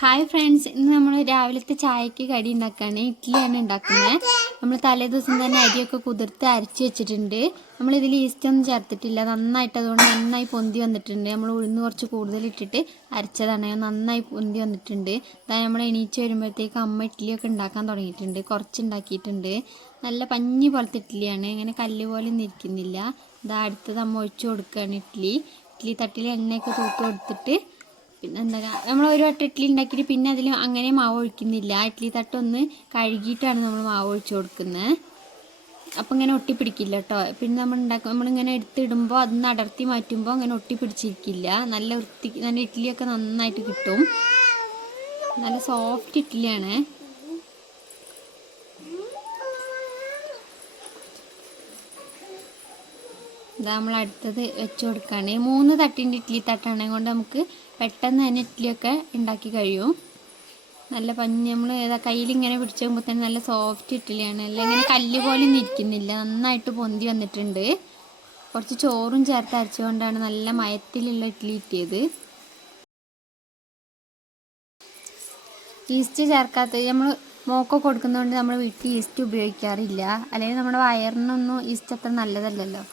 Hi friends ഇന്ന് നമ്മൾ രാവിലത്തെ ചായക്ക് കടി ഉണ്ടാക്കുകയാണ് ഇഡ്ഡലിയാണ് ഉണ്ടാക്കുന്നത്. നമ്മൾ തലേ ദിവസം തന്നെ അരിയൊക്കെ കുതിർത്ത് അരച്ച് വെച്ചിട്ടുണ്ട്. നമ്മൾ ഇതിൽ ഈസ്റ്റ് ഒന്നും ചേർത്തിട്ടില്ല. നന്നായിട്ട് അതുകൊണ്ട് നന്നായി പൊന്തി വന്നിട്ടുണ്ട്. നമ്മൾ ഉഴുന്ന് കുറച്ച് കൂടുതൽ ഇട്ടിട്ട് അരച്ചതാണ്. നന്നായി പൊന്തി വന്നിട്ടുണ്ട്. അതായത് നമ്മൾ എണീച്ച് വരുമ്പോഴത്തേക്ക് അമ്മ ഇഡ്ഡലിയൊക്കെ ഉണ്ടാക്കാൻ തുടങ്ങിയിട്ടുണ്ട്. കുറച്ച് ഉണ്ടാക്കിയിട്ടുണ്ട്. നല്ല പഞ്ഞി പോലത്തെ ഇഡ്ഡലിയാണ്. ഇങ്ങനെ കല്ല് പോലെ ഒന്നും ഇരിക്കുന്നില്ല. അടുത്തത് അമ്മ ഒഴിച്ചു കൊടുക്കുകയാണ് ഇഡ്ഡലി. ഇഡ്ഡലി തട്ടിൽ എണ്ണയൊക്കെ തൂത്ത് കൊടുത്തിട്ട് പിന്നെ എന്താ നമ്മൾ ഒരു വട്ടം ഇഡ്ഡലി ഉണ്ടാക്കിയിട്ട് പിന്നെ അതിൽ അങ്ങനെ മാവ് ഒഴിക്കുന്നില്ല. ഇഡ്ഡലി തട്ടൊന്ന് കഴുകിയിട്ടാണ് നമ്മൾ മാവ് ഒഴിച്ചു കൊടുക്കുന്നത് അപ്പം ഇങ്ങനെ ഒട്ടിപ്പിടിക്കില്ല കേട്ടോ പിന്നെ നമ്മൾ ഉണ്ടാക്കും നമ്മളിങ്ങനെ എടുത്തിടുമ്പോൾ അതൊന്ന് അടർത്തി മാറ്റുമ്പോൾ അങ്ങനെ ഒട്ടിപ്പിടിച്ചിരിക്കില്ല. നല്ല വൃത്തി നല്ല ഇഡ്ഡലിയൊക്കെ നന്നായിട്ട് കിട്ടും. നല്ല സോഫ്റ്റ് ഇഡ്ഡലിയാണ് ഇതാ നമ്മൾ അടുത്തത് വെച്ച് കൊടുക്കുകയാണ് ഈ മൂന്ന് തട്ടിന്റെ ഇഡ്ഡലി തട്ടാണെ കൊണ്ട് നമുക്ക് പെട്ടെന്ന് തന്നെ ഇഡ്ഡലിയൊക്കെ ഉണ്ടാക്കി കഴിയും. നല്ല പഞ്ഞി നമ്മൾ ഏതാ കയ്യിലിങ്ങനെ പിടിച്ച് കഴിയുമ്പോൾ തന്നെ നല്ല സോഫ്റ്റ് ഇഡ്ഡലിയാണ്. അല്ല ഇങ്ങനെ കല്ല് പോലെ ഇരിക്കുന്നില്ല. നന്നായിട്ട് പൊന്തി വന്നിട്ടുണ്ട്. കുറച്ച് ചോറും ചേർത്ത് അരച്ചുകൊണ്ടാണ് നല്ല മയത്തിലുള്ള ഇഡ്ഡലി കിട്ടിയത്. ഈസ്റ്റ് ചേർക്കാത്ത നമ്മൾ മോക്കൊക്കെ കൊടുക്കുന്നതുകൊണ്ട് നമ്മൾ വീട്ടിൽ ഈസ്റ്റ് ഉപയോഗിക്കാറില്ല. അല്ലെങ്കിൽ നമ്മുടെ വയറിനൊന്നും ഈസ്റ്റ് അത്ര നല്ലതല്ലല്ലോ.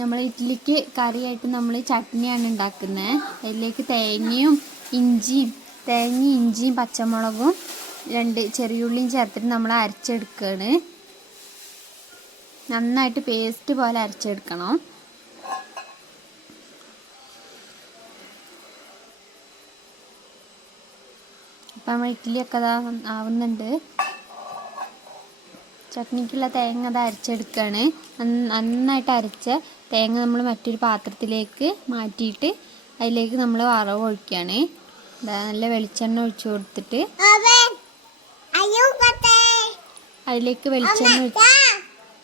നമ്മൾ ഇഡ്ഡലിക്ക് കറിയായിട്ട് നമ്മൾ ചട്നിയാണ് ഉണ്ടാക്കുന്നത് അതിലേക്ക് തേങ്ങയും ഇഞ്ചിയും തേങ്ങയും ഇഞ്ചിയും പച്ചമുളകും രണ്ട് ചെറിയുള്ളിയും ചേർത്തിട്ട് നമ്മൾ അരച്ചെടുക്കുകയാണ് നന്നായിട്ട് പേസ്റ്റ് പോലെ അരച്ചെടുക്കണം. അപ്പം നമ്മൾ ഇഡ്ഡലിയൊക്കെ ആവുന്നുണ്ട്. ചട്നിക്കുള്ള തേങ്ങ അത് അരച്ചെടുക്കുകയാണ് നന്നായിട്ട് അരച്ച തേങ്ങ നമ്മൾ മറ്റൊരു പാത്രത്തിലേക്ക് മാറ്റിയിട്ട് അതിലേക്ക് നമ്മൾ വറവ് ഒഴിക്കുകയാണ്. നല്ല വെളിച്ചെണ്ണ ഒഴിച്ചു കൊടുത്തിട്ട് അതിലേക്ക് വെളിച്ചെണ്ണ ഒഴിച്ച്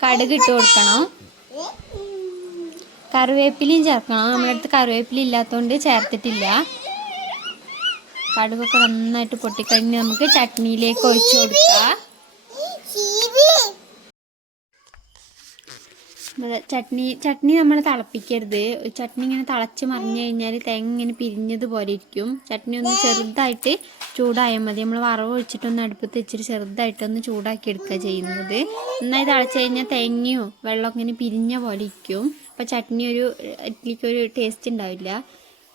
കടുക് ഇട്ട് കൊടുക്കണം. കറിവേപ്പിലയും ചേർക്കണം. നമ്മുടെ അടുത്ത് കറിവേപ്പില ഇല്ലാത്തതുകൊണ്ട് ചേർത്തിട്ടില്ല. കടുകൊക്കെ നന്നായിട്ട് പൊട്ടിക്കഴിഞ്ഞ് നമുക്ക് ചട്നിയിലേക്ക് ഒഴിച്ചു കൊടുക്കാം അതെ, ചട്നി ചട്നി നമ്മൾ തിളപ്പിക്കരുത്. ചട്നി ഇങ്ങനെ തിളച്ച് മറിഞ്ഞു കഴിഞ്ഞാൽ തേങ്ങ ഇങ്ങനെ പിരിഞ്ഞതുപോലെ ഇരിക്കും. ചട്നി ഒന്ന് ചെറുതായിട്ട് ചൂടായാൽ മതി. നമ്മൾ വറവ് ഒഴിച്ചിട്ടൊന്ന് അടുപ്പത്ത് വെച്ചിട്ട് ചെറുതായിട്ടൊന്ന് ചൂടാക്കി എടുക്കുക ചെയ്യുന്നത്. നന്നായി തിളച്ച് കഴിഞ്ഞാൽ തേങ്ങയോ വെള്ളം ഇങ്ങനെ പിരിഞ്ഞ പോലെ ഇരിക്കും. അപ്പോൾ ചട്നി ഒരു ഇഡ്ഡലിക്ക് ഒരു ടേസ്റ്റ് ഉണ്ടാവില്ല.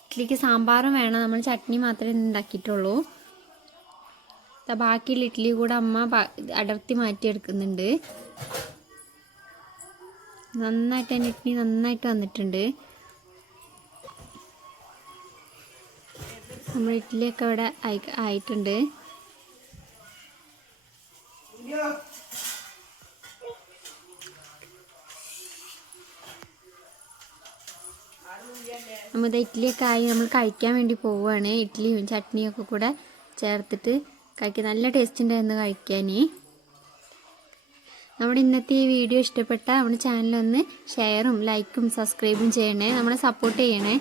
ഇഡ്ഡലിക്ക് സാമ്പാറും വേണം. നമ്മൾ ചട്നി മാത്രമേ ഉണ്ടാക്കിയിട്ടുള്ളൂ. ബാക്കിയുള്ള ഇഡ്ഡലി കൂടെ അമ്മ അടർത്തി മാറ്റിയെടുക്കുന്നുണ്ട്. നന്നായിട്ട് അതിന്റെ ഇഡ്ഡലി നന്നായിട്ട് വന്നിട്ടുണ്ട്. നമ്മൾ ഇഡ്ഡലിയൊക്കെ ആയി ആയിട്ടുണ്ട്. നമ്മൾ ഇഡ്ഡലിയൊക്കെ ആയി നമ്മൾ കഴിക്കാൻ വേണ്ടി പോവുകയാണ്. ഇഡ്ഡലിയും ചട്നിയും ഒക്കെ കൂടെ ചേർത്തിട്ട് കഴിക്കാൻ നല്ല ടേസ്റ്റ് ഉണ്ടായിരുന്നു കഴിക്കാൻ. നമ്മുടെ ഇന്നത്തെ ഈ വീഡിയോ ഇഷ്ടപ്പെട്ട നമ്മുടെ ചാനലൊന്ന് ഷെയറും ലൈക്കും സബ്സ്ക്രൈബും ചെയ്യണേ. നമ്മളെ സപ്പോർട്ട് ചെയ്യണേ.